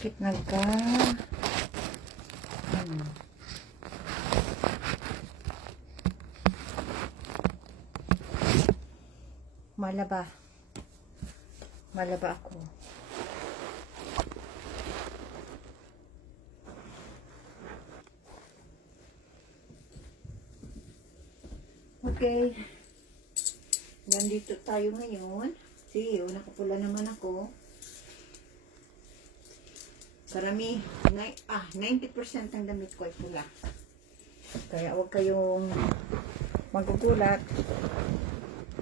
Bakit nagka... Malaba. Malaba ako. Okay. Nandito tayo ngayon. See, nakapula naman ako. Karami, 90% ng damit ko ay pula. Kaya huwag kayong magugulat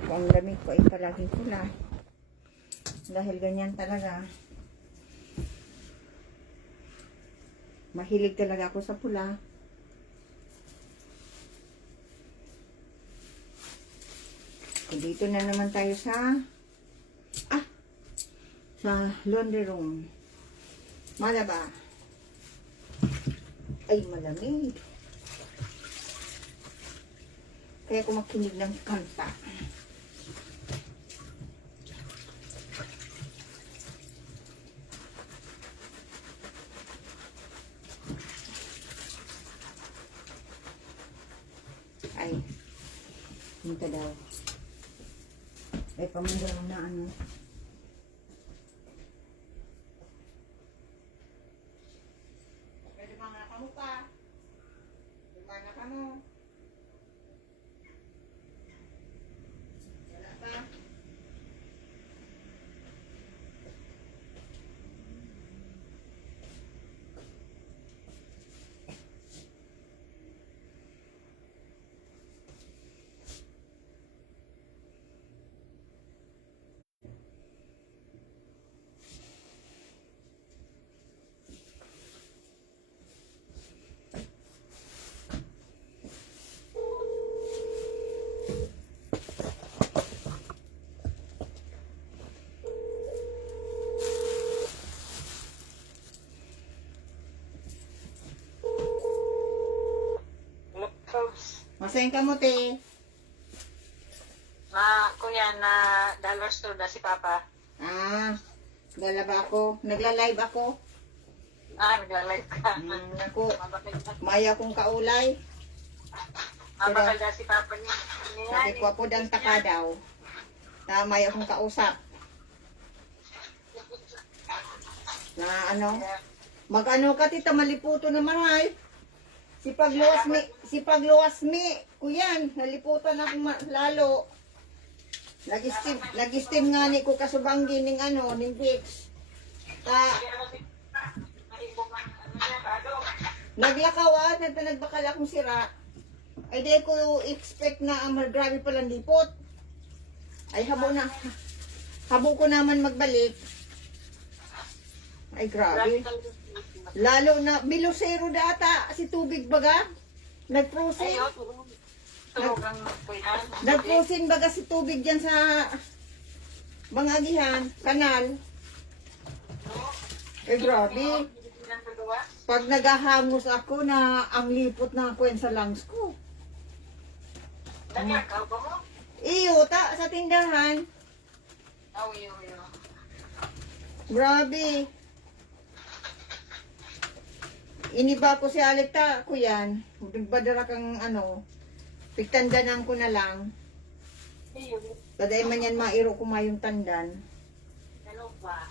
kung ang damit ko ay palaging pula. Dahil ganyan talaga. Mahilig talaga ako sa pula. Dito na naman tayo sa laundry room. Malaba. Ay, malamig. Kaya ako makinig ng kanta. Ay, hinta daw. Ay, pamandang na ano. Pwede mga nakamu pa. Pwede nakamu. Wala pa. Masayin ka mo, te. Kuya, na dollar store na si Papa. Galaba ako. Nagla-live ako. Nagla-live ka. Ako, maya kong kaulay. Mabakal na si Papa niya. Sabi ko po dang taka daw. Na maya kong kausap. Na ano? Mag-ano ka, tita, maliputo naman ay. Si pagluwas mi, kuyan, naliputan ako lalo. Nag-steam nga ni ko kasubanggi ning ano, ning Vicks. Naglakaw nagbakal akong sira. Ay di ko expect na grabe palang lipot. Ay habo ko naman magbalik. Ay grabe. Lalo na, bilosero data, si tubig baga, nag-frozen. Nag-frozen baga si tubig dyan sa bangagihan, kanal. Eh grabe. Pag naghahangos ako na ang lipot na ako sa lungs ko. Iyo, sa tindahan. Grabe. Iniba ko si Alekta, kuyan. Nagbadara kang ano, pigtandanan ko na lang. Paday man yan mairo ko mayong tandan. Ano ba?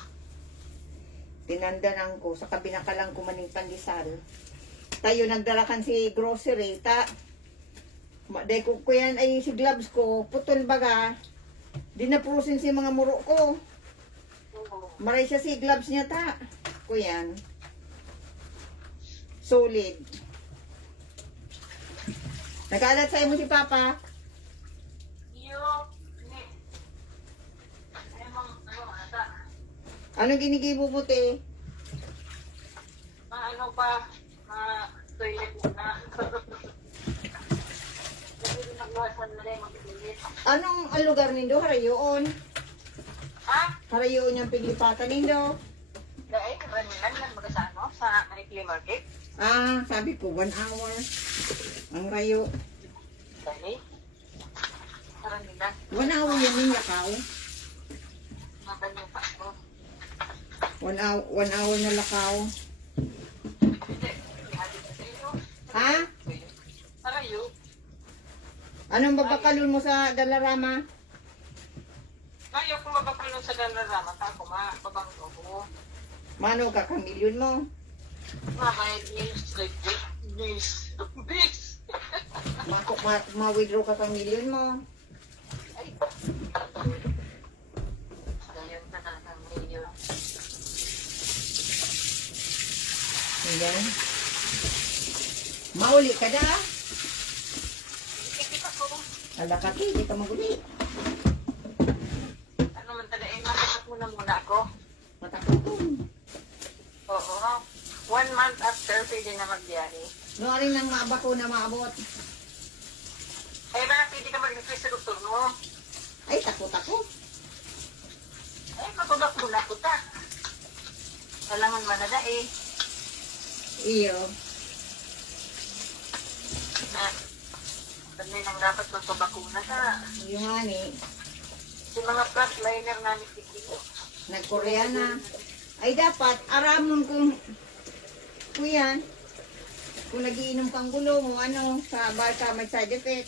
Tinandanan ko, sa kabinakalang ko maning pandesal. Tayo nagdarakan si grocery, day ko kuyan ay si gloves ko, putol baga. Di na prusin si mga muro ko. Maray siya si gloves niya kuyan. Solid. Nag-alat sa'yo mo si Papa? Anong ginigibo mo, te? Ano pa? Toilet na. Anong ang lugar nindo? Harayoon? Harayoon yung piglipatan nindo? Dahil, karamihan lang sa ano? Sa Manikli Market. Sabi ko, 1 hour. Ang rayo. Dahil, karamihan. 1 hour yan yung lakaw. Matanong pa ako. 1 hour na lakaw. Hindi. Ihatid na sa inyo. Ha? Sarayo. Anong babakalon mo sa Dalarama? Ayaw kung mabapalong sa Dalarama. Tako mababangko ko. Mano ka kamilyon mo? May news like this. This. Ma-withdraw ka kamilyon mo? Ay. Ganyan na ang video. Ayan. Mauli ka na? Ikita ko. Ala ka, hindi ka maguli. Ano man talaga, matakat muna ako. Matakutong. Oo. 1 month after, pwede na magbiyahe. No, rin lang maabako na maabot. Eh, bakit hindi ka mag-request sa doktor mo? Ay, takot-takot. Eh, matulak muna ko ta. Alangan man na eh. Iyo. Na, dami nang dapat magpabakuna ta. Yung nga ni, Si mga frontliner namin dito. nag-Koreana. Ay, dapat, aramon kung yan. Kung nagiinom kang gulo mo, ano, sa bata may side effect.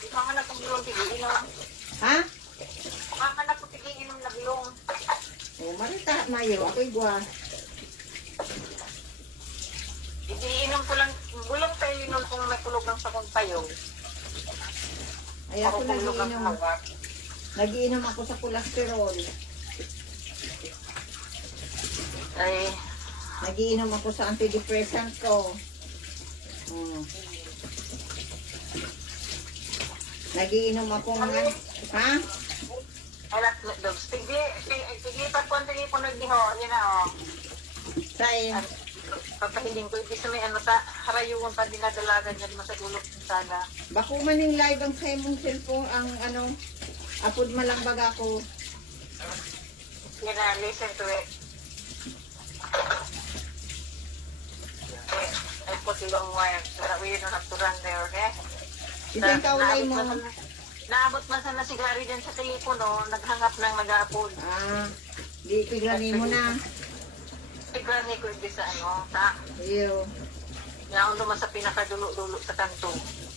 Di pa man akong gulong tigiinom. Ha? Mama na ko tigiinom na gulong. O, marita, mayo. Ako'y gwa. Iinom ko lang, gulong tayo yun kung may kulog lang sa kong tayo. Ay, ako Kulog ang nagiinom. hawak. Nagiinom ako sa cholesterol. Ay, Nagiinom ako sa antidepressant ko. Hmm. Nagiinom ako ng... Ha? alat na dogs. Tigli pa po ang telepono niho. Yan na o. Sa'yo. Papahiling ko. Ibig sa may ano sa harayungan pa dinadalagan niya mo sa dulog sana. Bako man yung live ang sa imong cellphone, ang ano, apod malang baga ko. Yan na, listen to it. I put long wire so that we don't have to run there, okay? Isang kaulay mo. Naabot man sana si Gary dyan sa telepono, naghangap ng nag-aapod. Di pigranin mo na. Tigran ko hindi sa ano, sa Iyo. naon naman sa pinakadulo-dulo sa kanto,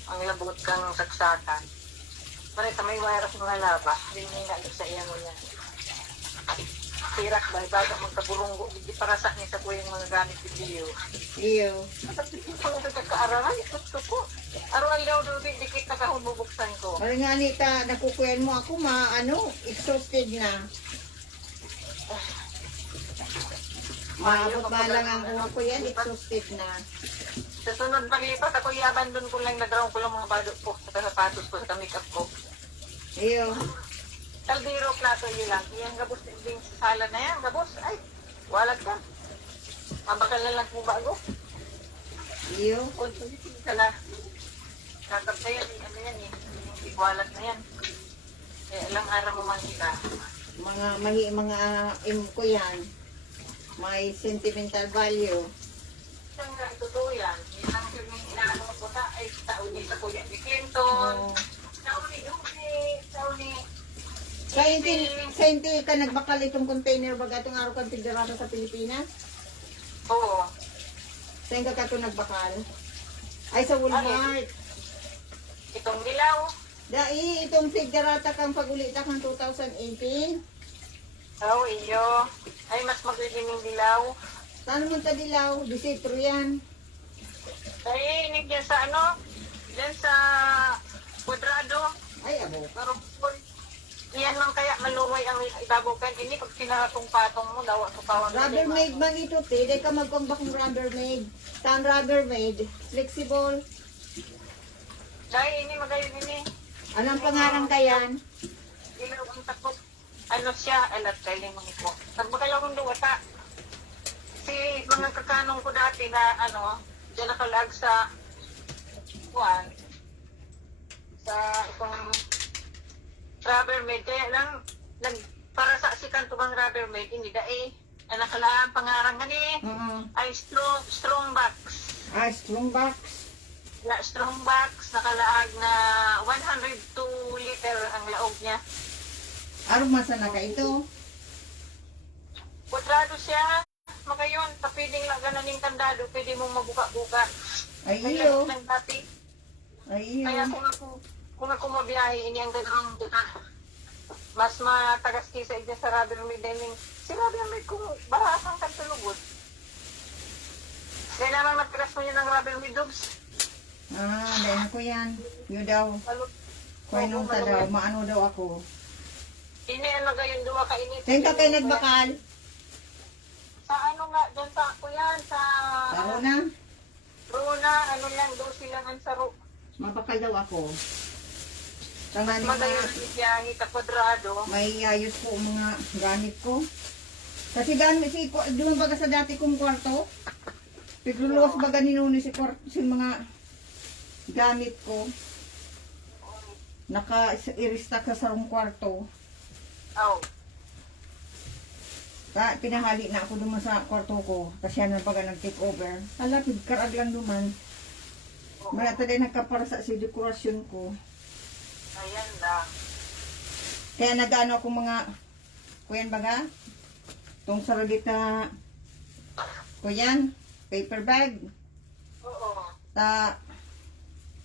ang labot kang saksakan. Pare sa may wire ng laba, hindi na sa iya mo niya. Tirak ba, bago magkaburunggo, hindi para sa niya sa kuya yung mga gamit video. Iyo. Tapos hindi ko lang nagkakaaralan, ito ko. Araw daw daw, di kita kahon bubuksan ko. Mali nga nita, nakukuyan mo ako, exhausted na. Maabot ba lang ang uwa ko yan, exhausted na. Sa sunod paglipat, ako i-abandon ko lang, nag-round ko lang mga badot ko, sa sapatos ko, sa makeup ko. Iyo. Kaldero, plato, yun lang. Yung gabos din sa sala na yan, gabos, ay, walag ka. Mabakal na lang kung bago. Iyo. Kunti ka na. Kakap na yan, ano yan eh. Yung walag na yan. Eh, alang araw mo man kita. Mga im ko yan. May sentimental value. Isang nga, totoo yan. Yung ang inaano ko ta, ay taon niya sa kuya ni Clinton. Oo. Taon ni Duque, taon ni... Sa hindi ka nagbakal itong container baga itong araw kang tigdarata sa Pilipinas? Oo. Sa hindi ka ito nagbakal? Ay, sa Walmart. Itong dilaw. Dai, itong tigdarata kang pag-ulita kang 2018. Oo, iyo. Ay, mas magiging dilaw. Saan mo ta dilaw? Disitro yan. Ay, inig dyan sa ano? Dyan sa kwadrado. Ay, abo. Pero, iyan man kaya maluway ang ibabukan. Ini pag pinaratong patong mo, dawa sa pawang. Rubbermaid man ito, te. Di ka magpambakong Rubbermaid. Saan Rubbermaid? Flexible. Dahil ini magayon ini. Anong pangarang kayan? Ilaw ang takot. Ano siya? Alat kayo mo ko. Nagbakalaw kong duwata. Si mga kakanong ko dati na ano, dyan nakalag sa kuwan. Sa itong Rubbermaid. Kaya lang, para sa sikan itong Rubbermaid, hindi dahil. Ang nakalaan pangarang gani ay strong box. Strong box. Na strong box, nakalaag na 102 liter ang laog niya. Arong masa na ka ito? 4 kwadrado siya. Magayon, tapiling lang gananing kandado, pwede mong mabuka-buka. Ay, May iyo. lang dati. Ay, iyo. Kaya kung ako mabiyahe, ini ang ganang buka. Mas matagas kisa igyan sa rubber may dining. Si rubber may kung barasang kan tulugod. Kaya naman magpiras mo yun ng rubber may dogs. Ah, dahil ko yan. Yun daw. Kaya nung daw, maano daw ako. Ini ano gayon duwa ka init. Saan ka kayo nagbakal? Sa ano nga, dyan sa ako yan, sa Taro na. Rona, ano lang, dosi lang ang saro. Mabakal daw ako. Tangan Magayon na, ang biyahe ka kwadrado. may ayos po ang mga gamit ko. Kasi doon baga sa dati kong kwarto, pigluluwas baga ninuni si mga gamit ko. Naka-irista ka sa rong kwarto. Oh, Pinahali na ako duman sa kwarto ko. Kasi yan ang baga nag-take over. Halapid, karag lang duman. Malata din nagkaparasa sa dekorasyon ko. ayan lang. Kaya nag-ano ako mga, kuyan baga? Itong sarolita, kuyan, paper bag. Oo.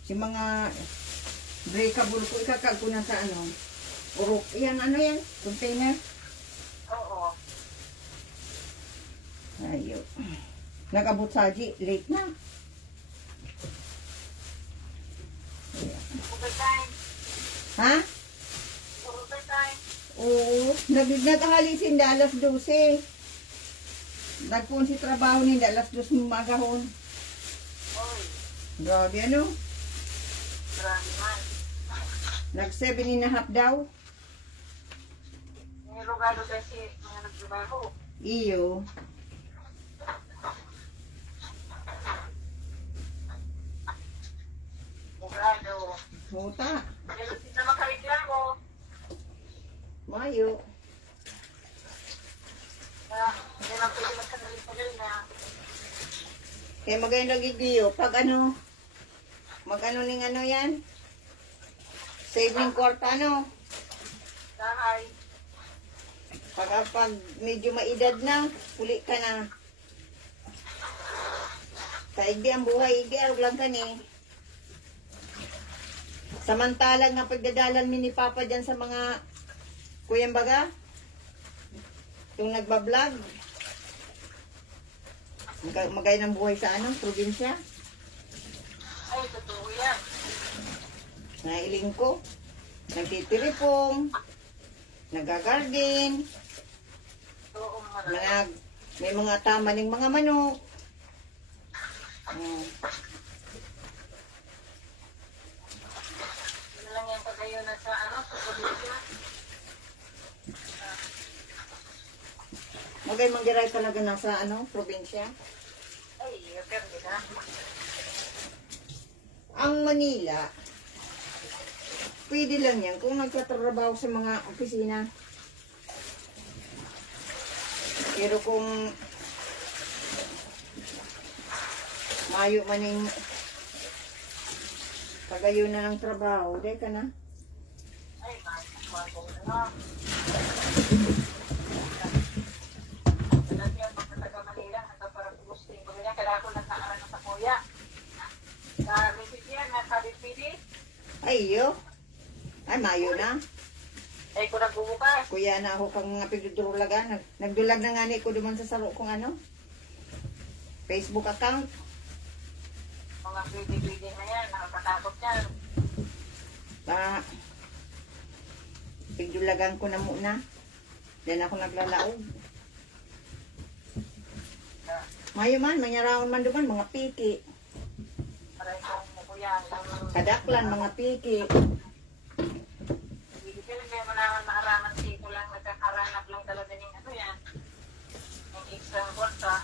Si mga breakable ko, ikakag ko na sa ano, urok. Yan, ano yan? Container. Oo. Ayo. Nag-abot sa late na. Ayan. Overtime. Ha? Overtime. Oo. Naghalisin da alas 12. Nagpun si trabaho ni da alas 2 ng magahon. Oy, Grabe ano? grabe man. Nag 7.5 daw. Nilugado kasi mga nagtrabaho. Iyo. Lugado. Huta. Pero sila makareklamo. Mayo. Hindi lang pwede magkanalit na. Kaya magayon lagi diyo. Pag ano, mag-ano ning ano yan? Saving kwarta ano? Dahay. Pag medyo maedad na, uli ka na. Kaigdi ang buhay, igdi arog lang ka ni. Samantalang nga pagdadalan mi ni Papa dyan sa mga kuyang baga, yung nagbablog. Magay ng buhay sa ano, probinsya. Ay, totoo yan. Nailing ko. Nagtitiripong. Nagagarden. Oo, marami. May mga tama ng mga manok. Ano lang yan pagayon na sa ano, sa probinsya. Magay manggiray talaga nasa ano, probinsya. Ay, okay na. Ang Manila, pwede lang yan kung nagtatrabaho sa mga opisina. Pero kung mayo maning kagayo na ng trabaho, di ka na. Ay, bago na. Talagang pagkataga Manila, hanggang parang gusting ko niya, kaya ako nagkakaroon sa kuya. Sa recipient na sabi pili, Ay, ay, mayo na. ay ko nagbubukas. Kuya na ako kang mga pigdudurulagan. Nagdulag na nga ni ko duman sa saro kong ano, Facebook account. Mga pwede-pwede na yan, nakakatakot yan. Pigdulagan ko na muna. Then ako naglalaog. Mayo man, manyaraon man duman, mga piki. Para itong kuya, Kadaklan, mga piki. hindi ko may maaraman siko lang, nagkakaranap lang talaga ng ano yan. Yung extra kwarta.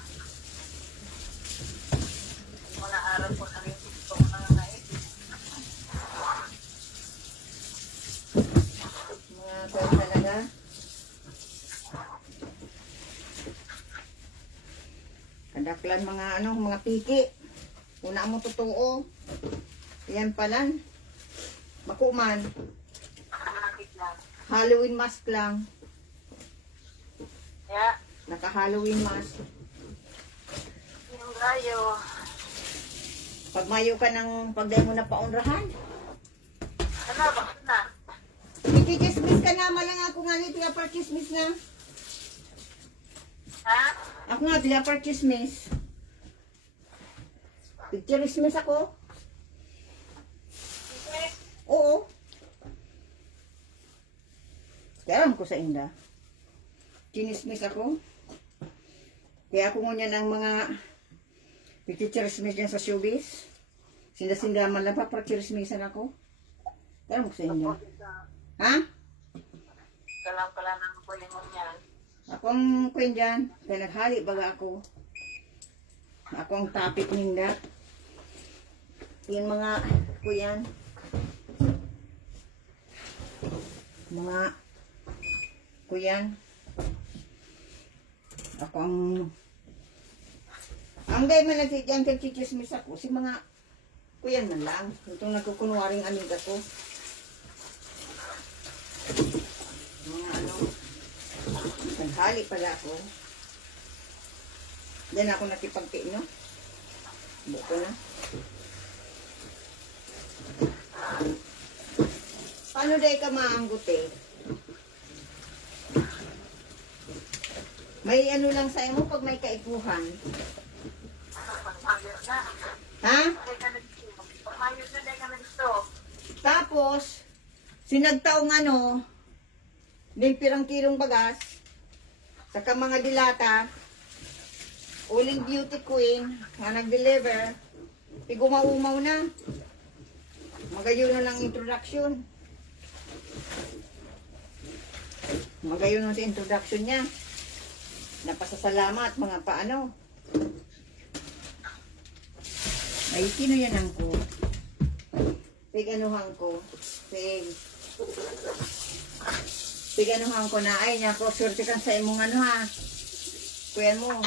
Hindi mo na-aral ko na rin siko mga naisip. Mga kaya talaga. Kadaklan, mga ano, mga piki. Una mo totoo. Yan pala. Bakuman. Malapit lang. Halloween mask lang. Kaya, Naka-Halloween mask. Yung gayo. Pag mayo ka ng pagday mo na paunrahan. Ano ba? Na? Ikikismis ka na, malang ako nga ni tiya parchismis na. Ha? Ako nga, tiya parchismis. Picturismis ako. Yes. Oo. Kaya ko sa inda. Chinismis ako. Kaya ako ngunya ng mga picturismis dyan sa showbiz. Sinda-sindaman lang pa, parchismisan ako. Kaya ko sa inda. Ha? Kalang-kalang ang kulingon yan. Ako ang queen dyan. Kaya naghali baga ako. Ako ang topic ninda. Yung mga kuyan. Mga kuyan. Ako ang gay man nagtityan kagchichismis ako. Si mga kuyan man lang. Itong nagkukunwaring amiga ko. Mga ano. Naghali pala ako. Diyan ako nakipagti, no? Buko na. Paano dahi ka maanggot eh? May ano lang sa mo pag may kaikuhan. Pagmayot na. Ha? Dahil ka nagto. Pagmayot na dahil ka nagto. Tapos, sinagtaong ano, may pirang kilong bagas, saka mga dilata, uling beauty queen, nga nag-deliver, pigumaw-umaw na. Magayon na lang introduction. Magayon na sa introduction niya. Napasasalamat mga paano. Ay, sino yan ang ko? Piganuhan ko. Piganuhan ko na. Ay, niya ko. Swerte kan sa imong ano ha. Kuya mo.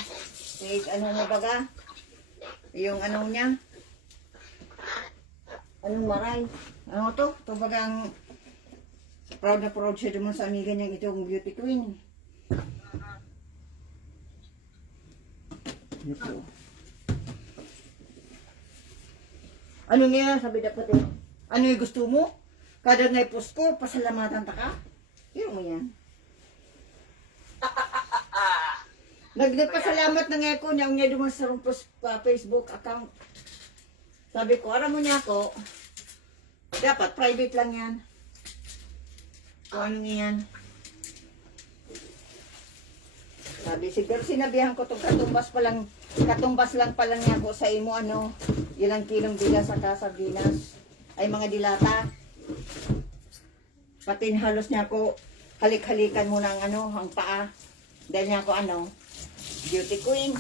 Ano mo baga? Yung ano niya. Anong maray? Ano to? Ito bagang proud na proud siya naman sa amiga niyang itong beauty queen. Ito. Ano nga? Sabi dapat eh. Ano yung gusto mo? Kada nga post ko, pasalamatan ta ka? Yun mo yan. Nagpasalamat na nga ako niya duman sa Facebook account. Sabi ko, aram mo niya ako, dapat private lang yan. Kung ano nga yan. Sabi, siguro sinabihan ko itong katumbas lang palang niya ako sa imo, ano, ilang kilong bigas sa sardinas. Ay mga dilata. Pati halos niya ako, halik-halikan mo ng ano, ang paa. Dahil niya ako, ano, beauty queen.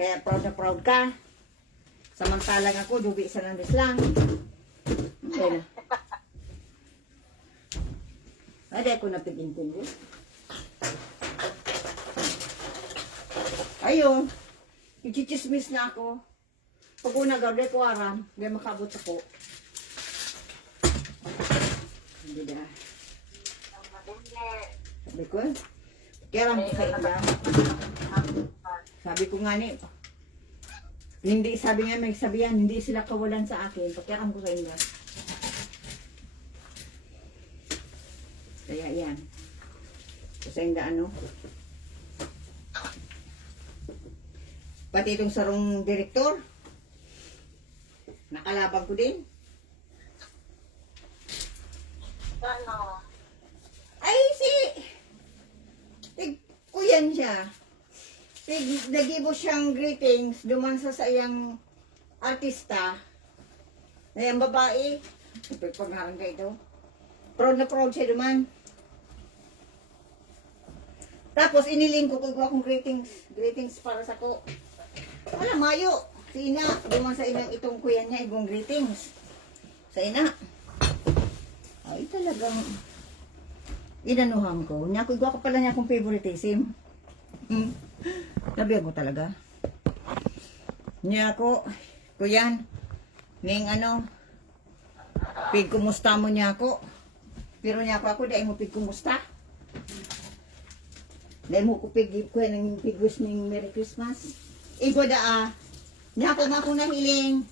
Kaya proud na proud ka. Samantalang ako, dubi sa nandis lang. Okay na. Ay, di ako napigintindi. Ayun. Ichichismis na ako. Pag una gabi ko aram, di makabot ako. Hindi na. Sabi ko, kaya lang ko sa ila. Sabi ko nga ni, hindi, sabi nga may sabihan, hindi sila kawalan sa akin. Pakiaram ko sa ila. Kaya yan. Kasi hindi ano. Pati itong sarong direktor, nakalabang ko din. Ano? Ay, kuyan siya. Nagibo siyang greetings, duman sa sayang artista. Na yung babae, pagharang ka ito. Proud na proud siya duman. Tapos iniling ko akong greetings para sa ko. Wala, mayo. Si Ina, duman sa inang itong kuya niya, ibong greetings. Sa Ina. Ay, talagang inanuhan ko. Niya ko pala niya akong favoritism. Sabi ako talaga. Niya ako, kuyan, ning ano, pig kumusta mo niya ako. Pero niya ako, di ay mo pig kumusta. Dahil mo ko ng pig-wish ng Merry Christmas. Igo da niya ako nga kung nahiling.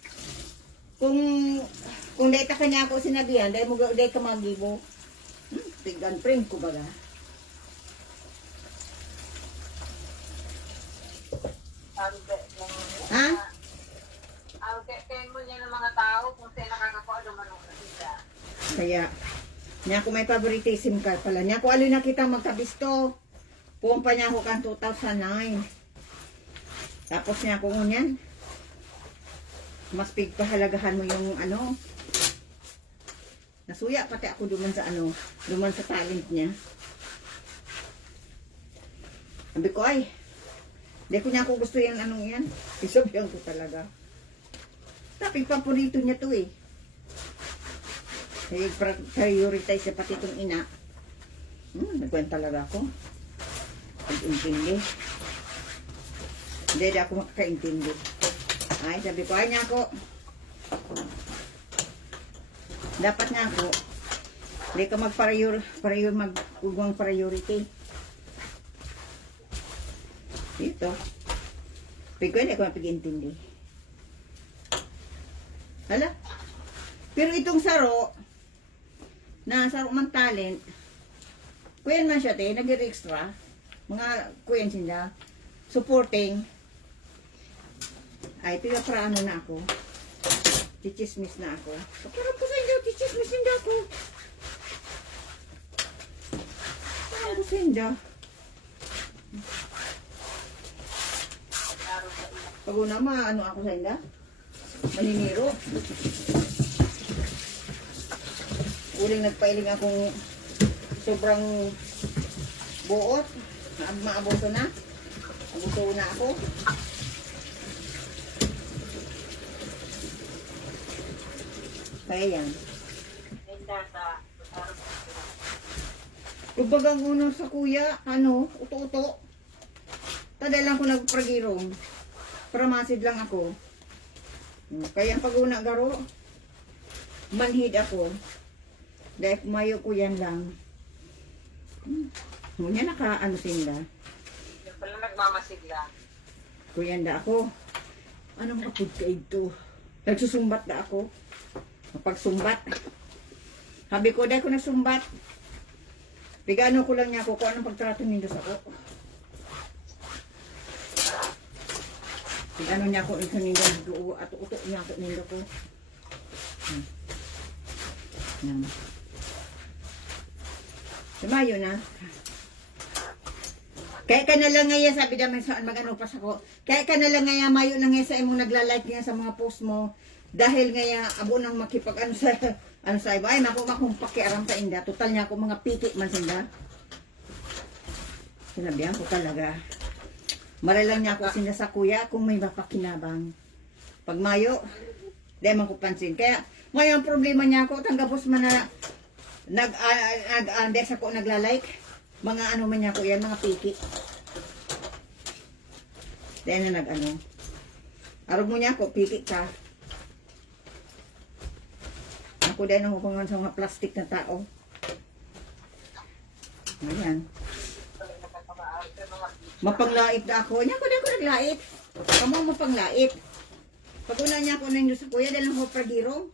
Kung data ka niya ako sinabihan, dahil mo dahil ka magibo. Pigan friend ko baga. Ha? Kaya mo niya ng mga tao kung sa'yo nakakakuha lumanong sa sila. Kaya, niya ako may favoritism card pala. Niya ako alin na kita magkabisto. Pumpa niya ako kan 2009. Tapos niya ako ngunyan. Mas pagpahalagahan mo yung ano. Nasuya pati ako duman sa ano. Duman sa talent niya. Sabi ko ay. Hindi ko niya ako gusto yung anong yan. Isabihan ko talaga. Tapi paborito niya to eh. Prioritize siya pati itong ina. Nagkwenta talaga ako. Pag-intindi. Hindi ako makakaintindi. Ay, sabi ko, ay niya ako. Dapat niya ako. Hindi ka magugwang priority. Dito. Pero hindi ako mapag-intindi. Hala? Pero itong saro, na saro man talent, kuyan man siya te, nag-extra. Mga kuyan siya, supporting. Ay, tiga para ano na ako. Chichismis na ako. Parang po sa inyo, chichismis hindi ako. Parang po sa inyo. Pag una, ano ako sa inyo? Maniniro. Uling nagpailing akong sobrang buot. Maabuso na. Abuso na ako. Kaya yan. Kumbagang unang sa kuya, uto-uto. Tadalang ko nagpragirong. Pramasid lang ako. Kaya pag una garo, manhid ako. Dahil mayo ko yan lang. Ngunya naka-ano sinda. Yung pala nagmamasigla. Kuyanda ako. Anong kapag ka ito? Nagsusumbat na ako. Pagsumbat. Sabi ko, dahil ko nagsumbat. Bigano ko lang niya ako kung anong pagtrato nindo sa ako. Bigano niya ako ito nindo at uto niya ako nindo ko. Yan. Sumayo na. Kaya ka na lang ngayon, sabi naman saan mag-ano pa ako. Kaya ka na lang ngayon, mayo na ngayon sa imong nagla-like niya sa mga post mo. Dahil ngayon, abo nang makipag-ano sa iba. Ay, naku, makumpakiaram sa inda. Total niya ako mga piti man sinda. Sinabihan ko talaga. Maralang niya ako sinda sa kuya kung may mapakinabang. Pag mayo, di man ko pansin. Kaya, ngayon, problema niya ako, tanggapos man na nag-andex ako nagla-like. Mga ano man niya ko yan, mga piki. Dahil na nag-ano. Arog mo niya ako, piki ka. Ako dahil nakupangan sa mga plastic na tao. Ayan. Mapanglait na ako. Niya ko dahil ko naglait. Kamu mapanglait. Pag una niya ako na yung sa kuya, dahil ako pragirong.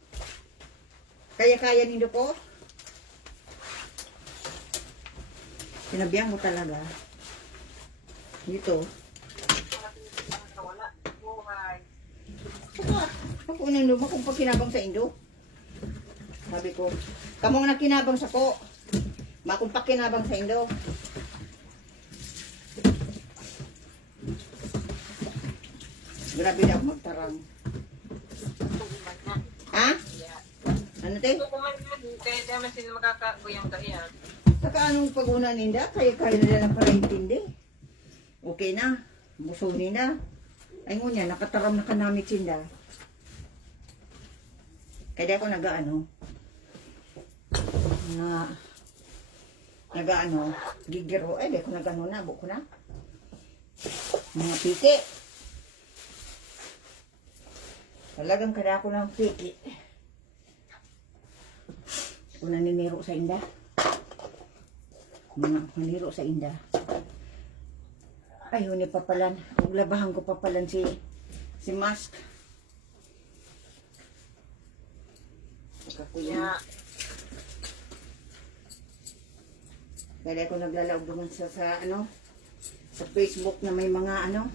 Kaya-kaya nindo ko. Sinabihan ko talaga. Dito. Ako na naman kung pagkinabang sa Indo. Sabi ko, kamong nakinabang sa ko. Makong pakinabang sa Indo. Grabe na ako magtarang. Ha? Ano te? Kaya naman sila makakakuyang kaya. Saka anong pag-una ninda, kaya na lang para intindi. Okay na, busunin na. Ay ngunya, nakataram na kanamit sinda. Kaya ako nag-ano, gigiro, di ako nag-ano na, buko na. Mga piki. Talagang kada ako ng piki. Kung naniniro sa inda. Mga maniro sa inda. Ay, huni papalan. Huwag labahan ko papalan si Mask. Ya. Kaya ako naglalaog naman sa Facebook na may mga ano.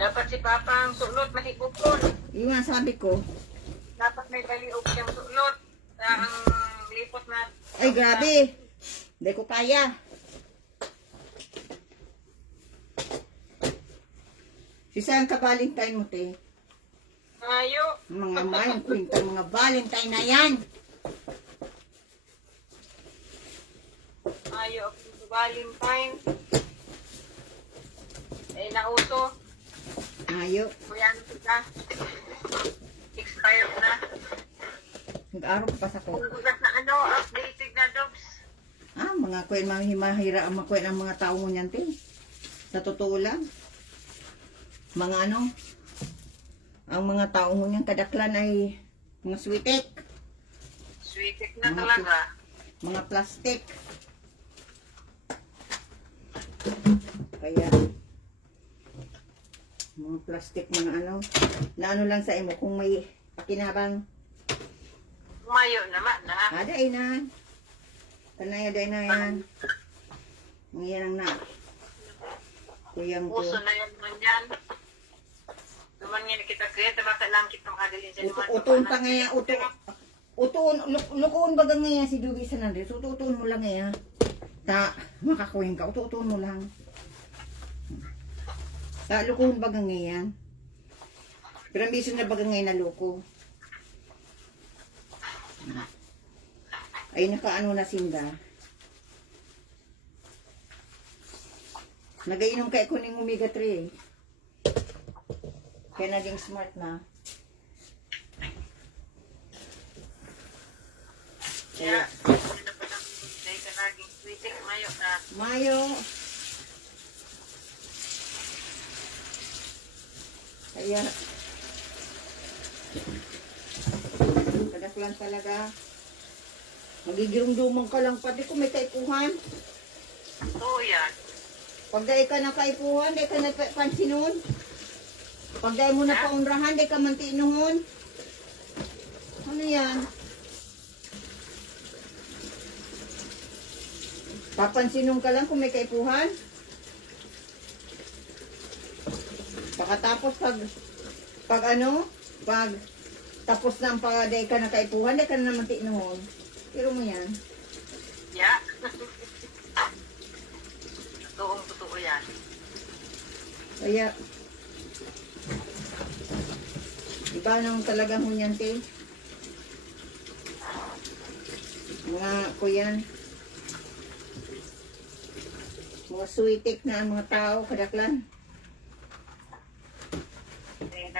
Dapat si Papa ang sulot, mahigupon. Yung nga sabi ko, Dapat may baliog siyang sulot. Ang lipot na. ay grabe, hindi ko kaya. Sisayang ka Valentine mo, te. Ayo. Mga mayang kwintang mga Valentine na yan. Ayo ako sa Valentine. Nauso. Ayo, Kuyan ka. Expired na. nag-araw pa sa ko. Kung na updated na dogs. Mga kwen, mahira ang makwen ang mga tao mo niyan, te. Sa totoo lang. Mga ang mga tao mo niyan kadaklan ay mga sweetek, Sweetik na Mga talaga. mga plastic. Kaya, mga plastic, mga na lang sa imo kung may pakinabang. Mayo naman na. Aday na. Tanay, aday na yan. Ngayon na. Kuyang ko. Uso na yan man yan. Naman nga kita kaya, baka lang kitang adalin sa naman. Utuon pa ngayon, utuon, lukuon baga ngayon si Dugi sa nandun. So, utuon mo lang ngayon. Makakuhin ka, utuon mo lang. Lukuon baga ngayon. Pero ang biso na baga ngayon na luko. Ay, nakaano na sinda. Nagainom ka ko ng omega 3 eh. Kaya naging smart na. Kaya, ito pa lang, dahil ka naging sweetik, mayo na. Mayo. Kaya, kadaklan talaga. Magigirong-dumang ka lang pati kung may kaipuhan. Oo yan. Pag dahil ka na kaipuhan, dahil ka na pansinon. Pag dahil mo na paunrahan, dahil ka mantinuhon. Ano yan? Papansinon ka lang kung may kaipuhan. Pagkatapos pag tapos na ang dahil ka na kaipuhan, dahil ka na mantinuhon. Pero mo yan. Ya. Totoo yan. Kaya, iba naman talaga ho yan, te. Mga kuyan. Mga sweetik na mga tao, kadaklan.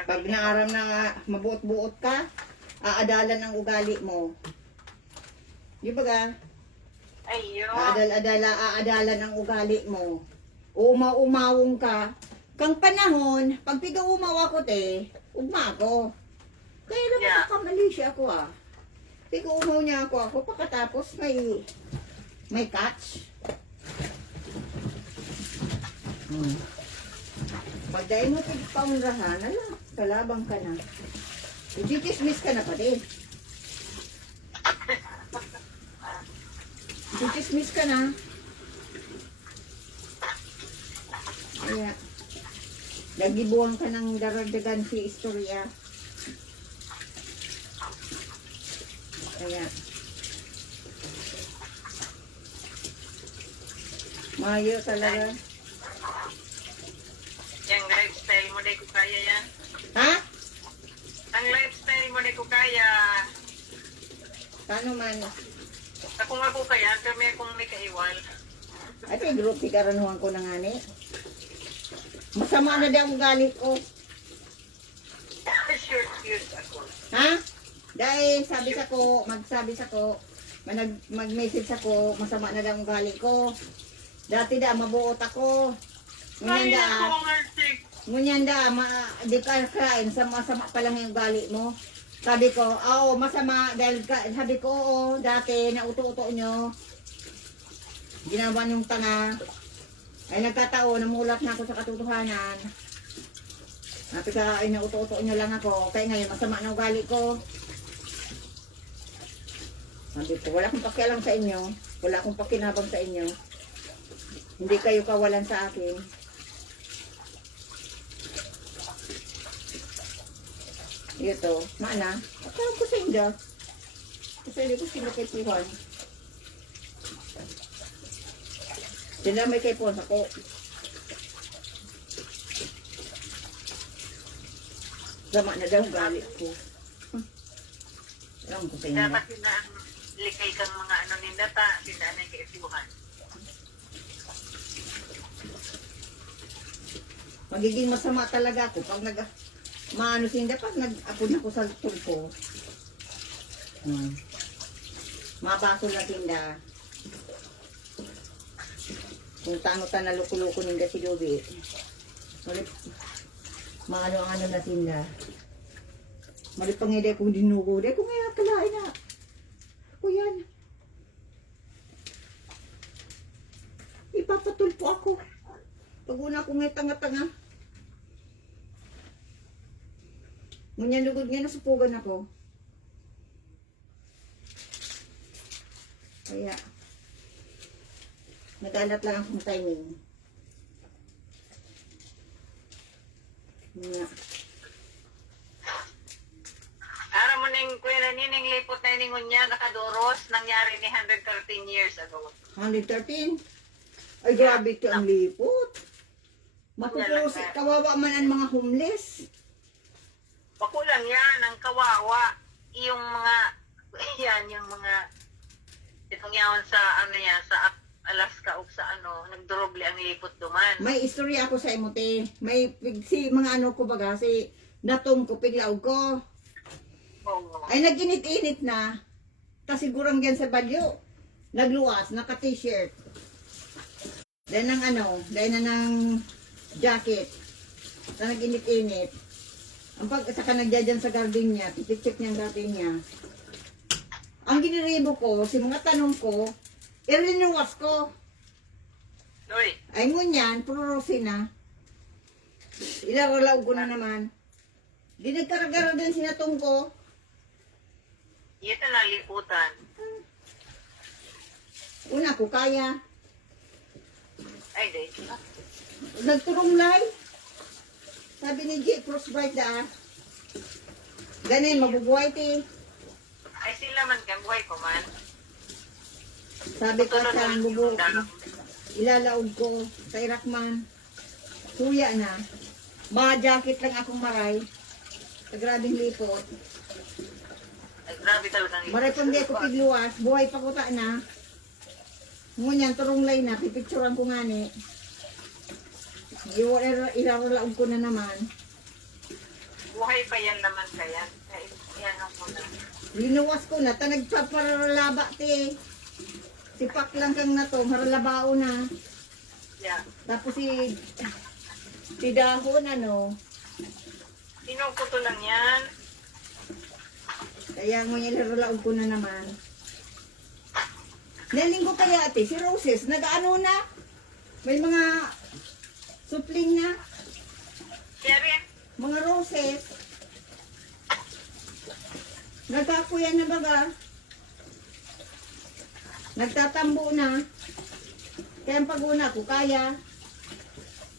Pag naaram na mabuot-buot ka, aadalan ang ugali mo. Di ba ga? Ayo. Aadalan ang ugali mo. Umaw-umawong ka. Kang panahon, pag piga-umaw ako, te, ugma ako. Kaya lang makakamali siya ako Piga-umaw niya ako, pagkatapos may catch. Pag dahil mo paunrahan, kalabang ka na. Ijikismis ka na pa din. Ijikismis ka na. Kaya, nagibuhan ka ng daragdagan si istorya. Kaya, mayo talaga. Yung lifestyle mo, di ko kaya yan. Ha? Ang lifestyle mo, di ko kaya. Paano man? Ako nga ko kaya, pero may akong may kaiwal. At yung group, ikaranuhan ko na nga ni. Masama na daw ang galit ko. Sure ako. Ha? Dahil magsabi sa ko, mag-message ako, masama na daw ang galit ko. Dati mabuot ako. Ngunyan di ka kain, sama-sama pa lang yung galit mo. Sabi ko, masama, dahil sabi ko, dati nauto-uto nyo. Ginawa nyong tanga. Ay nagkataon, namulat na ako sa katotohanan. Napi ka, ay nauto-uto nyo lang ako. Kaya ngayon, masama na ugali ko. Sabi ko, wala akong pakialam sa inyo. Wala akong pakinabang sa inyo. Hindi kayo kawalan sa akin. Ito, mana. Pagkaroon ko sa inyo. Kasi hindi ko sinukitihan. Sila may kay Pons ako. Sama na daw galit ko. Alam ko sa inyo. Dapat sila likay kang mga ano nila ta, sila na kaipuhan. Magiging masama talaga ako pag maano sinda pag nag-apod ako sa tulpo. Mabaso na tinda. Kung tano ta na luko-luko ninda si Joby. Maano ang ano na tinda. Malipangide kung dinugo. Dahil kung ngayon kalain na. Ako yan. Ipapatulpo ako. Pag una ko ngayon tanga-tanga. Ngunyan lugod nga nasupugan ako. Kaya, nagalat lang akong timing. Nga. Ara mo ning kuya na nining lipot na ningon niya nakadoros nangyari ni 113 years ago. 113? Ay, grabe ito ang lipot. Matutulos, kawawa man ang mga homeless. Pakulang yan ang kawawa. Yung mga yan yung mga itong yawan sa ano yan sa Alaska o sa ano nagdroble ang lipot duman. May istorya ako sa imuti. May si mga ano ko baga, si natong ko, piglaw ko. Oo. Ay naginit-init na. Tapos sigurang dyan sa balyo. Nagluwas, naka-t-shirt. Dahil ng ano, dahil na ng jacket. Na naginit-init. Ang pag saka nagdyan sa garden niya, titik-check niya ang garden niya. Ang giniribo ko, si mga tanong ko, irinuwas ko. Uy, Ay ngunyan, pururusin na. Ilaralaw ko na naman. Di nagkaragara din sinatong ko. ito na liputan. Una ko kaya. Ay, day. Nagturumlay. Sabi ni J. Frostbite da. Ganin, mabubuhay ti. Ay, sila man kang buhay ko man. Sabi ko sa bubu, ilalaog ko sa Irakman. Suya na. Mga jacket lang akong maray. Sa grabing lipot. Ay, grabe talagang lipot. Maray pang di ko pigluwas. Buhay pa ko ta na. Ngunyan, turumlay na. Pipicturan ko nga ni. Ilaralaog ko na naman. Buhay pa yan naman kaya. Ay, yan ang muna. Linuwas ko na. Ta nagpaparalaba ti. Sipak lang kang na to. Maralabao na. Yeah. Tapos si dahon ano. Sinukuto lang yan. Kaya ngunyan ilaralaog ko na naman. Nalinggo kaya ate, si Roses, nag-ano na? May mga supling na. Siyempre, Mga roses. Nagkakuya na baga. Nagtatambo na. Kaya ang pag-una ko, kaya.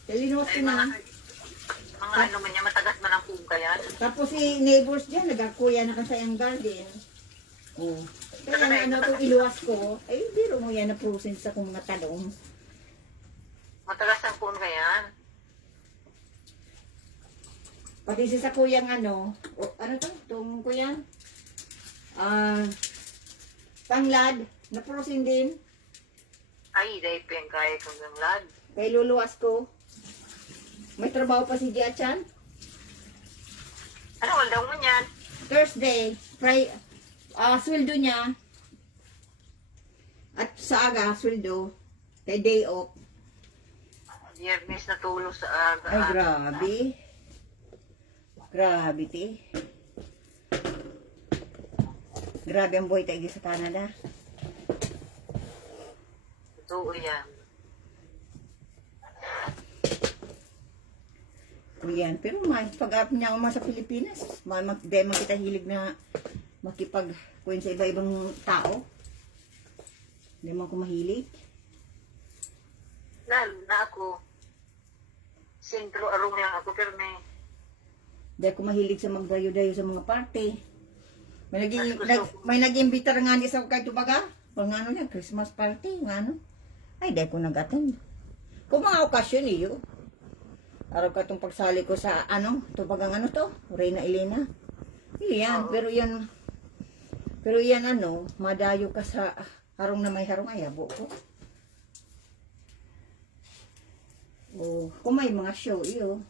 Kalinuwas ko ay mga, na. mga ano man yan, matagas man ang puga yan. Tapos si neighbors dyan, nagkakuya na kasi ang garden. Oh. Kaya na ano kung iluwas ko, ay biro mo yan na process sa kong mga talong. Matagas ang puga yan. Pati si sa kuyang ano, ano to? Itong kuyang? Tanglad, na-prosin din. Ay, dahil pa yung kaya kong ganglad. Kay luluwas ko. May trabaho pa si Jiachan. Ano, wala mo yan? Thursday, sweldo niya. At sa aga, sweldo. Kay day off. Biyernes na tulo sa aga. Ay, grabe. Grabe, ti. Grabe ang buhay tayo sa Canada. Totoo yan. Korean. Pero pag-up niya ako sa Pilipinas, dahil man kita hilig na makipag-kuhin sa iba-ibang tao. Hindi man ako mahilig. Lalo na ako. Sentro arong lang ako, pero Dahil ako mahilig sa magdayo-dayo sa mga party. Mas gusto ko. May nag-imbita nga ni sa kahit baga. Pag ano niya, Christmas party, nga ano. Ay, dahil ko nag-attend. Kung mga okasyon iyo. Araw ka itong pagsali ko sa ano, ito bagang ano to, Reyna Elena. Iyan, pero yan ano, madayo ka sa harong na may harong ayabo ko. O, kung may mga show, iyo.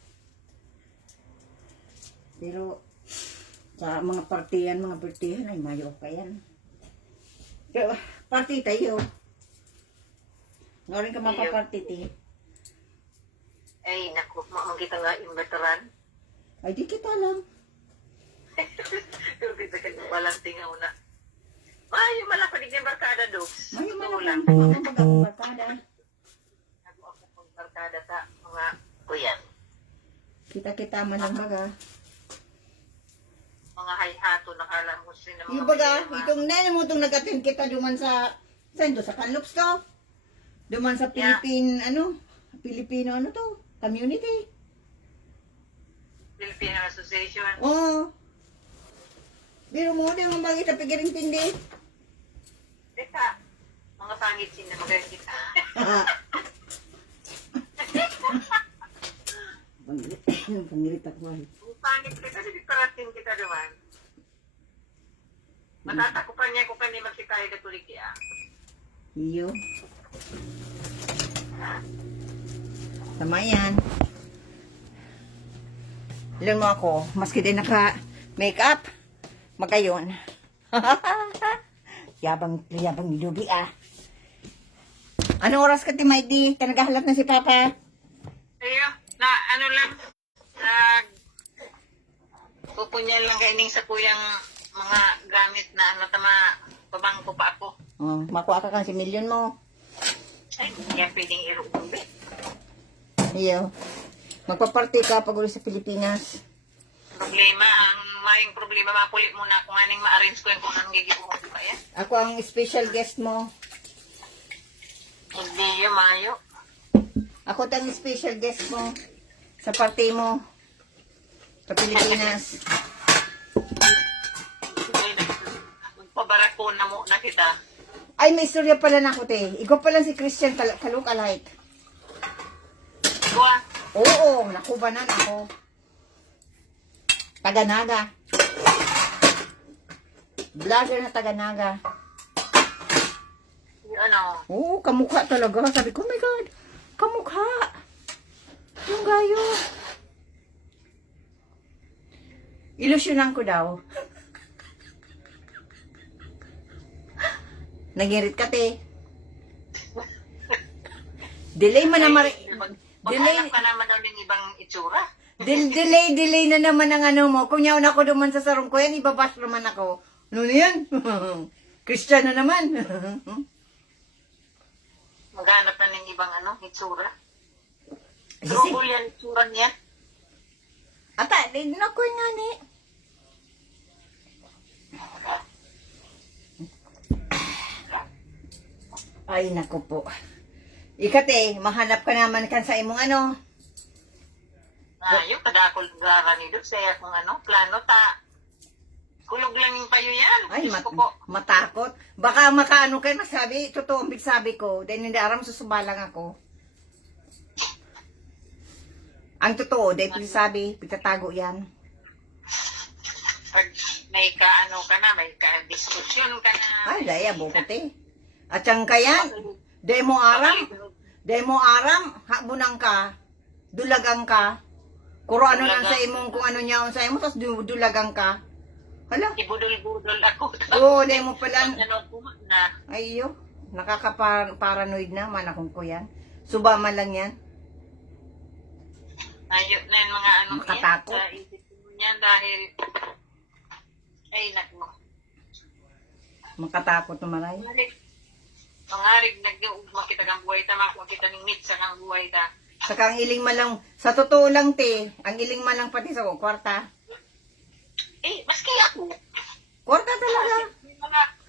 Pero, sa mga partiyan, mga birthdayan, ay mayo ka yan. Pero, party tayo. Nga rin ka mapaparty, ti. Ay, naku, makita nga yung veteran. Ay, di kita lang. Pero kita ka walang tingaw na. Ay, yung malapanig yung barkada, Dogs. Mayo man Totoo lang. lang. Mga akong barkada. Ako pang barkada ta, mga kuyan. Kita-kita man lang baga. Mga hay-hato, nakala mo sila mga Yung baga, mga- itong nene mo itong nag-attend kita duman sa, saan to? Sa Canlops to? Duman sa Philippine, Filipino ano to? Community. Filipino Association. Oo. Biro mo, di mo ba kita pigiring tindi? Teka, mga pangit sila magaling kita. Pangilit ako. Ang pangit kita, hindi parating kita naman. Matatakupan niya kung kanina magsikaya katulik niya. Iyo. Tama yan. Alam mo ako, maski din naka-makeup, magayon. yabang ni Dubi ah. Anong oras ka ti Maidi? Ka naghahalap na si Papa? Ayo, na ano lang, pupunyan lang kaining sa kuyang mga gamit na ano tama, pabangko pa ako. Oh, makuha ka kang si milyon mo. Ay, hindi yan pwedeng irugumbi. Iyo. Magpaparty ka pag uli sa Pilipinas. Problema, ang maring problema, mapulit muna kung aning ma-arrange ko yung kung anong gigibuhong ko kaya. Ako ang special guest mo. Hindi yung mayo. Ako tang special guest mo sa party mo sa Pilipinas. Magpabarako na mo na kita. Ay, may istorya pala na ako, te. Ikaw pala si Christian Kalookalike. Kuha, Oo, nakubanan ako. Taganaga. Vlogger na Taganaga. yung ano, Oo, kamukha talaga. Sabi ko, oh my God, kamukha. Yung gayo. Ilusyonan ko daw. Nagirit ka, te. Delay mo na delay, maghanap ka naman daw ng ibang itsura. delay na naman ang ano mo. Kung yaon ako duman sa sarong ko yan, ibabash naman ako. Ano na yan? Christian na naman. Maghanap na ng ibang ano, itsura. Sisi. Trouble yan, itsura niya. Ata, naku nga ni. Ay, naku po. Ikate, mahanap ka naman kan sa imong ano. Yung kadakol gara ni Dok, saya kung ano, plano ta. Kulog lang yung payo yan. Ay, Diyos ko po. matakot. Baka makaano kayo masabi, totoo ang big sabi ko. Dahil hindi aram susubalang ako. Ang totoo, dahil sabi, pitatago yan. Pag may kaano ka na, may ka-diskusyon ka na. Ay, daya, bukote. At siyang kayan, dahil mo aram, habunang ka, dulagang ka, kuro ano lang sa imong, kung ano niya sa imong, tapos dulagang ka. Hala, Ibudol-budol ako. oo, dahil mo pala, Ano ko na. ayo, nakaka-paranoid na, manakong ko yan. Suba man lang yan. Ayun na yung mga ano Makatakot. yan. Sa isip mo niyan dahil, ay naku. Makatakot naman ay. Pangarig, nag-makita kang buhay ta, makita ng mit sa kang buhay ta. Saka ang iling man lang, sa totoo lang, te, ang iling man lang pati sa kwarta. Maski ako. Kwarta talaga.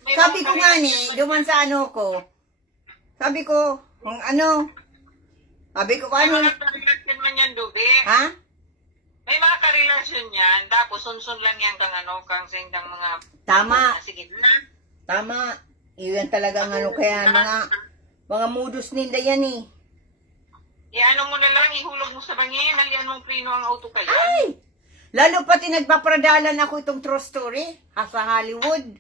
May Sabi mga ko nga karelasyon ni, duman sa ano ko. Sabi ko, kung ano. Sabi ko, May ano. mga karelasyon man yan, Dubi. Ha? May mga karelasyon yan, tapos sunsun lang yan kang sendang mga... Tama. Sige na. Tama. Iyan talaga ang ano, kaya mga modus ninda yan eh. Ano mo na lang, ihulog mo sa bangin, halian mong prino ang auto kayo. Ay! Lalo pati nagpaparadalan ako itong true story sa Hollywood.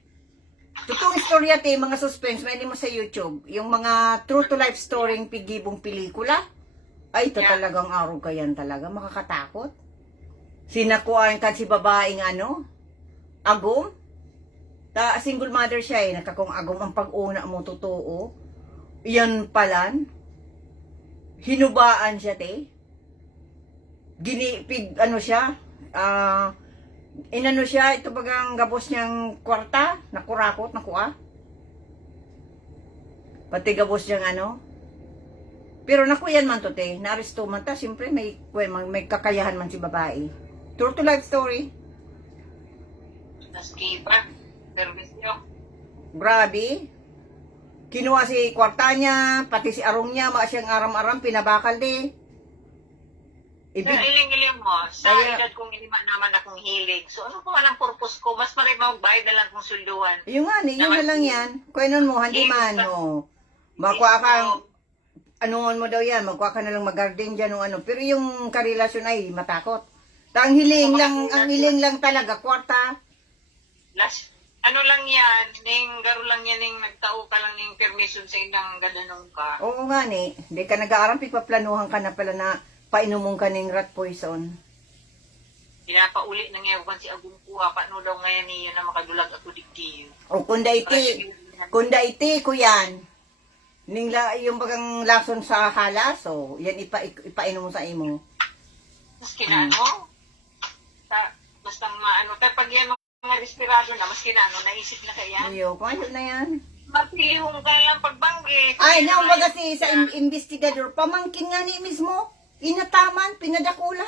Totoong istorya te, mga suspense, may mo sa YouTube. Yung mga true to life story ng pigibong pelikula. Ay, ito Yeah. talagang araw kayan talaga, makakatakot. Sinakuan ka si babaeng ano, agom. Single mother siya eh, nakakong agom ang pag-una mo totoo. Iyan palan. Hinubaan siya te. Ginipig, ano siya, inano siya, ito bagang gabos niyang kwarta, nakurakot, nakuha. Pati gabos niyang ano. Pero nakuyan man to te, naaresto man ta, siyempre may kakayahan man si babae. True to life story. Maski pa, servisyo. Grabe. Kinuha si kwarta niya, pati si arong niya, maa siyang aram-aram, pinabakal de. Pero iling-iling mo, sa Kaya- edad kong ilima naman akong hilig. So ano pa man ang purpose ko? Mas maray magbayad na lang kong sulduan. Yung nga ni, yun na lang yan. Kuenon mo, handi man, o. Makuha kang, anuon mo daw yan, magkuha ka na lang mag-garden dyan o ano. Pero yung karelasyon ay matakot. Ang hiling lang talaga, kwarta. Ano lang yan, garo lang yan, nagtao ka lang yung permission sa inang gadanong ka. Oo nga ni, di ka nag-aaram, pipaplanuhan ka na pala na painumong ka ng rat poison. Pinapauli na ngayon si Agong Kuha, paano daw ngayon niyo na makadulag ako digdi. O kunda iti, kuyan. Yung bagang lason sa halas, o yan ipainom mo sa imo. Mas kinano, basta maano, kapag yan mga respirado na, mas kinano, naisip na kaya. Iyo, kung ano na yan. Magpilihong ka lang pagbanggi. Ay, naumbaga si sa investigador, pamangkin nga ni mismo, inataman, pinadakula.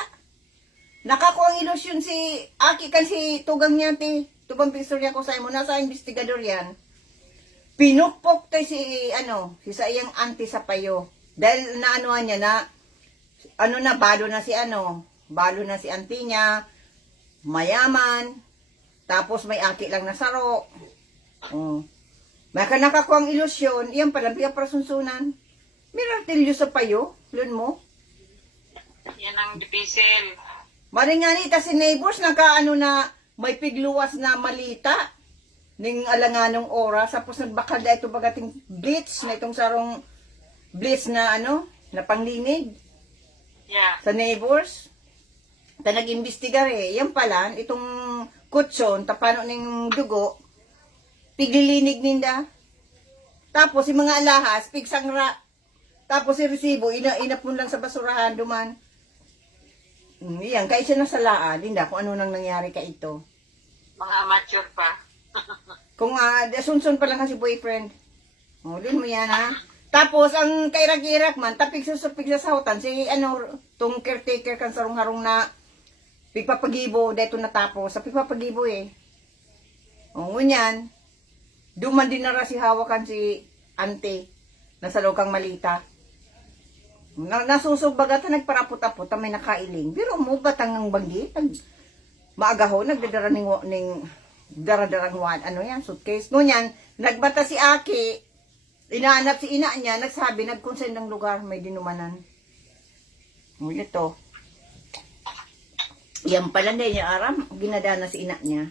Nakakuha ang ilusyon si Aki kan si Tugang niya, Tugang pistorya ko sa imo, nasa investigador yan. Pinukpok tayo si sa iyang auntie sa payo. Dahil naanuhan niya na, balo na si auntie niya, mayaman, tapos may aki lang na saro. May nakakuha ang ilusyon, iyan pala, biya para sunsunan. Miratilyo sa payo, lun mo. Yan ang dipisel. Maringani, ta si neighbors, na may pigluwas na malita. Ning alanganong oras, tapos nagbakal da ito bagating blitz, na itong sarong blitz na na panglinig. Yeah. Sa neighbors. Ta nag-imbestigar eh. Yan pala, itong kutson, tapano ning dugo, piglilinig ninda. Tapos, yung mga alahas, pigsangra. Tapos, si resibo, inapon lang sa basurahan, duman. Yan, kaya siya nasalaan, linda, kung ano nang nangyari ka ito. Mga amateur pa. Kung sunsun pa lang kasi boyfriend. Din mo yan, ha? Tapos, ang kairak-irak man, tapig susupig sa sahutan, si, tong caretaker kan sarong-harong na, pigpapagibo, dahito natapos, sa pigpapagibo eh. Ngunyan, duman din na si hawakan si ante, nasa lokang malita. Nasusog baga ta nagparapot-apot, may nakailing. Pero mo batang ang banggi, maagaho, nagdadara ning daradarang suitcase. Ngunyan, nagbata si Aki, inaanap si ina niya, nagsabi, nagkonsen ng lugar, may dinumanan. Ito. Yan pala, hindi niya aram, ginadana si ina niya.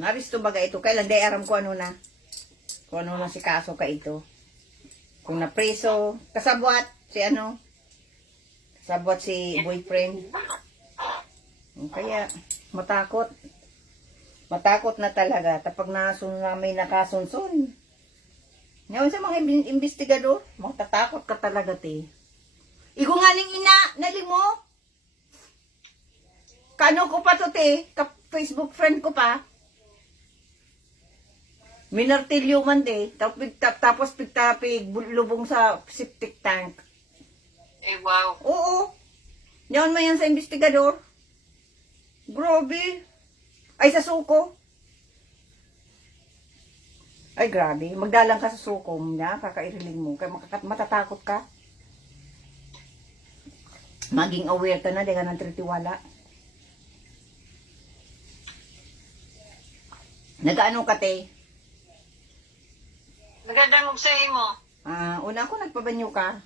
Naristo baga ito, kailan di aram ko ano na si kaso ka ito. Kung napreso, kasabwat si boyfriend. Kaya, matakot. Matakot na talaga. Tapag may nakasunsun. Ngayon sa mga investigador, matatakot ka talaga, Igo nga ning ina, nali mo. Kano ko pa to, Facebook friend ko pa. Minartilyo man tapos lubong sa septic tank. Eh, wow. Oo. Yan mo yan sa investigador. Grabe. Ay, sa suko. Ay, grabe. Magdalang ka sa suko niya, kakairiling mo. Kaya matatakot ka. Maging aware ka na, di ka nang tritiwala. Nagaano ka, te? Nagadangog sa imo. Una ako nagpabanyo ka.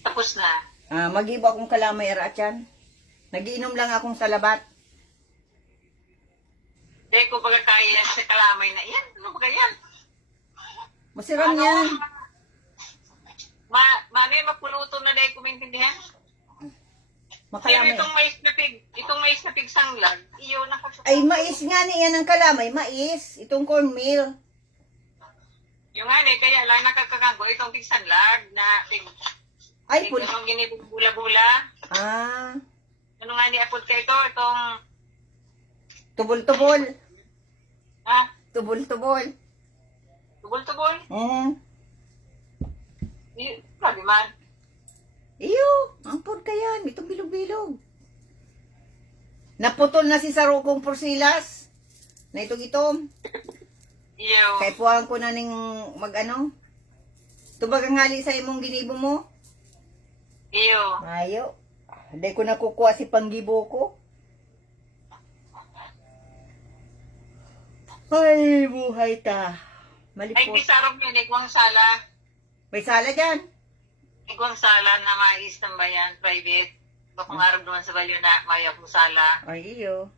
Tapos na. Mag-iba akong kalamay ara yan. Nagiinom lang akong salabat. Dahil ko pagkakaya sa kalamay na, yan, ano ba yan? Masiram yan. Manay mapuluto na dahil ko maintindihan. Pero Makalamay. itong mais na pig sanglag, iyo nakasuka. Ay, mais nga niyan ang kalamay. Mais. Itong cornmeal. Yung nga kaya lang nakakaganggo itong pig sanglag na pig. Ay, Ito ang ginibula-bula. Ano nga ni apod ka itong, Tubol-tubol. ha? Tubol-tubol. Tubol-tubol? Grabe man. Iyo, ampun ka yan. Itong bilog-bilog. Naputol na si Sarukong Porsilas. Na itong-itom. Iyo. Kaya puwang ko na ning mag-ano. Tubag ang hali sa imong ginibo mo. Iyo. Ayo. Hindi ko nakukuha si panggibo ko. Ay, buhay ta. Ay, Malipot. pisarog yun, iguang sala. May sala dyan. Iguang sala na mais ng bayan, private. Bakong araw naman sa balyo na mayak mo sala. Ay, iyo.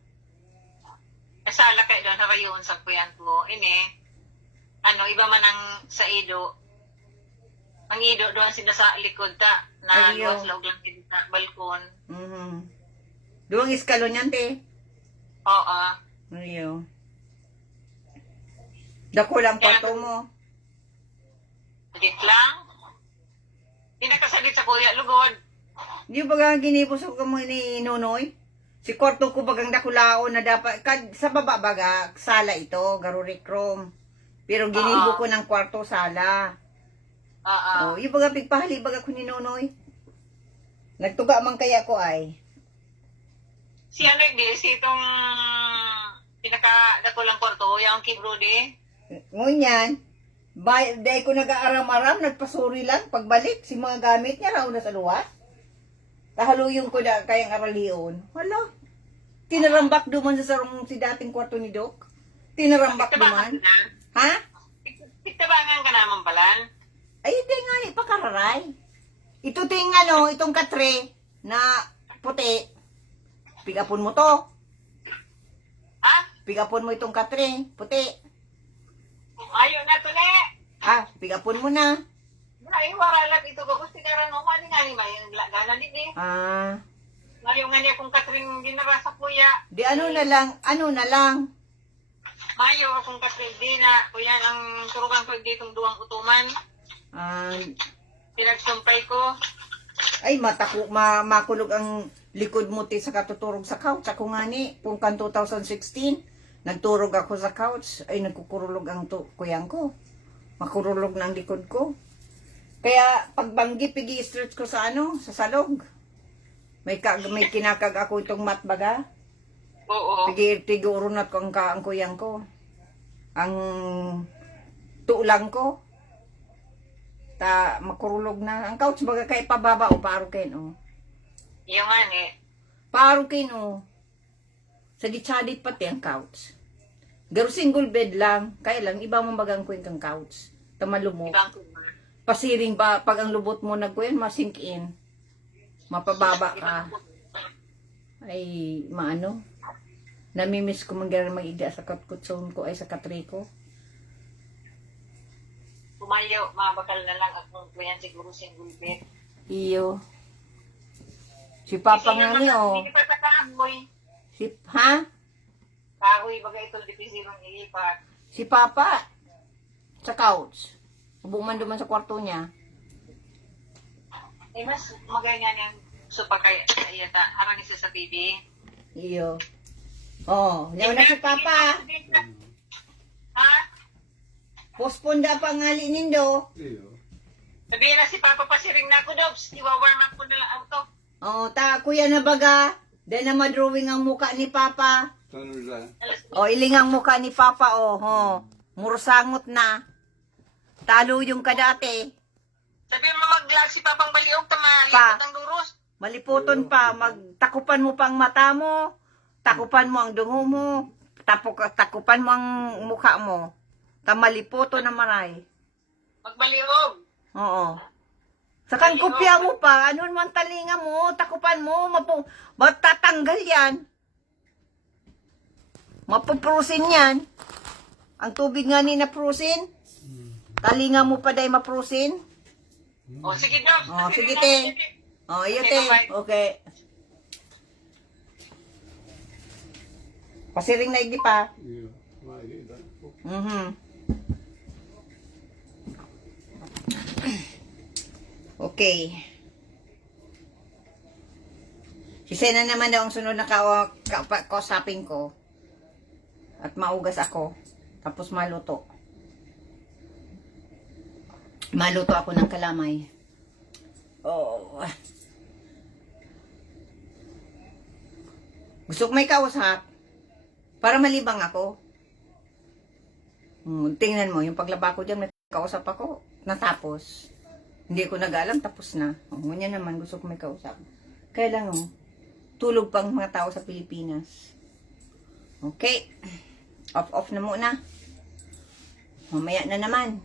Nasala kayo doon, nakayon sa kuyan ko. Iba man ang sa Ido. Ang Ido doon sila sa likod ta. Na Ay, iyo. luwas laog lang din sa balkon. Duwang iskalon yan, te. Oo. Iyo. Dako lang pato mo. Sagit lang. Pinakasagit sa kuya, lugod. Di ba nga ginibo sa kamo ni Nonoy? Si Korto ko bagang dakulaon na dapat, sa baba baga, sala ito, garurik room. Pero ginibo ko ng kwarto, sala. Oo. Yung baga pigpahali baga ko ni Nonoy. Nagtuga man kaya ko ay. Si si itong pinakadakulang kwarto, yung kibro di. Ngunyan, dahil ko nag-aaram-aram, nagpasuri lang, pagbalik, si mga gamit niya raw na sa luwas. Kahaluyong ko na kayang aralion. Hala, tinarambak duman sa sarong si dating kwarto ni Doc. Tinarambak duman. Ha? Itabangan ka naman balan. Ay, hindi nga, ipakararay. Ito itong katre na puti. Pigapon mo to. Ha? Pigapon mo itong katre, puti. Ayaw na to ne. Pigapon mo na. Ay, waralat ito ko. Gusto ka rin mo. Mali nga ni Mayan. Gana din eh. Ngayon nga niya kung Katrin ginara sa kuya. Di ano na lang. Mayo kung Katrin di na. Kuya ang turugan ko ditong duwang utuman. Pinagsumpay ko. Ay, makulog ang likod mo ti sa katuturog sa couch. Ako nga ni, kung kan 2016, nagturog ako sa couch. Ay, nagkukurulog ang kuyang ko. Makurulog na ang likod ko. Kaya, pagbanggi, pigi-stretch ko sa sa salog. May kinakag ako itong mat baga. Oo. Tigurunat ko ang kuyang ko. Ang tulang ko. Makurulog na. Ang couch baga kay pababa o parukin o. Yung nga ni. Parukin o. Sa gitsadit pati ang couch. Garo single bed lang. Kaya lang, iba mong bagang kwentang couch. Tamalumok. Ibang kuma. Pasiring pa, pag ang lubot mo nagkuyan, masink in. Mapababa ka. Ay, maano. Namimiss ko mangyari mag-iga sa katkutson ko ay sa katri ko. Kumayo, mabakal na lang akong kuyan siguro single bed. Iyo. Si Papa nga niyo. Hindi pa sa kahoy. Ha? Kahoy, baga ito dipisirong ilipat. Si Papa. Sa couch. Buman duman sa kwarto niya. Mas maganda niyang supa kaya ta harang isa sa TV. Iyo. Yaw na si Papa. Ha? Postpone da pa ngali nindo. Iyo. Sabihin na si Papa pasiring na ako, Dobs. Iwa-warm up ko na lang ang to. Oh, kuya na baga. Dahil na madrawing ang muka ni Papa. O, iling ang muka ni Papa, ho. Mursangot na. Talo yung kadate. Sabihin mo mag-vlog si Papang Baliog, tamali Pa. ang durus. Maliputon pa. Magtakupan mo pang mata mo. Takupan mo ang dungo mo. Takupan mo ang mukha mo. Tamaliputo na maray. Magbaliog. Oo. Sakang kopya mo pa. Ano naman talinga mo. Takupan mo. Matatanggal yan. Mapuprusin yan. Ang tubig nga ni naprusin. Talinga mo pa dahil maprusin. O, sige, Dobs. Oh, sige, te. Oh, iyo, te. Okay. Pasiring na igdi pa. Okay. Si Sena naman daw ang sunod na kausapin ko. At maugas ako. Tapos maluto. Maluto ako ng kalamay. Oh. Gusto ko may kausap. Para malibang ako. Tingnan mo, yung paglaba ko dyan, may kausap ako. Natapos. Hindi ko nag-alam, tapos na. Ngunyan naman, gusto ko may kausap. Kaya lang, tulog pang mga tao sa Pilipinas. Okay. Off na muna. Mamaya na naman.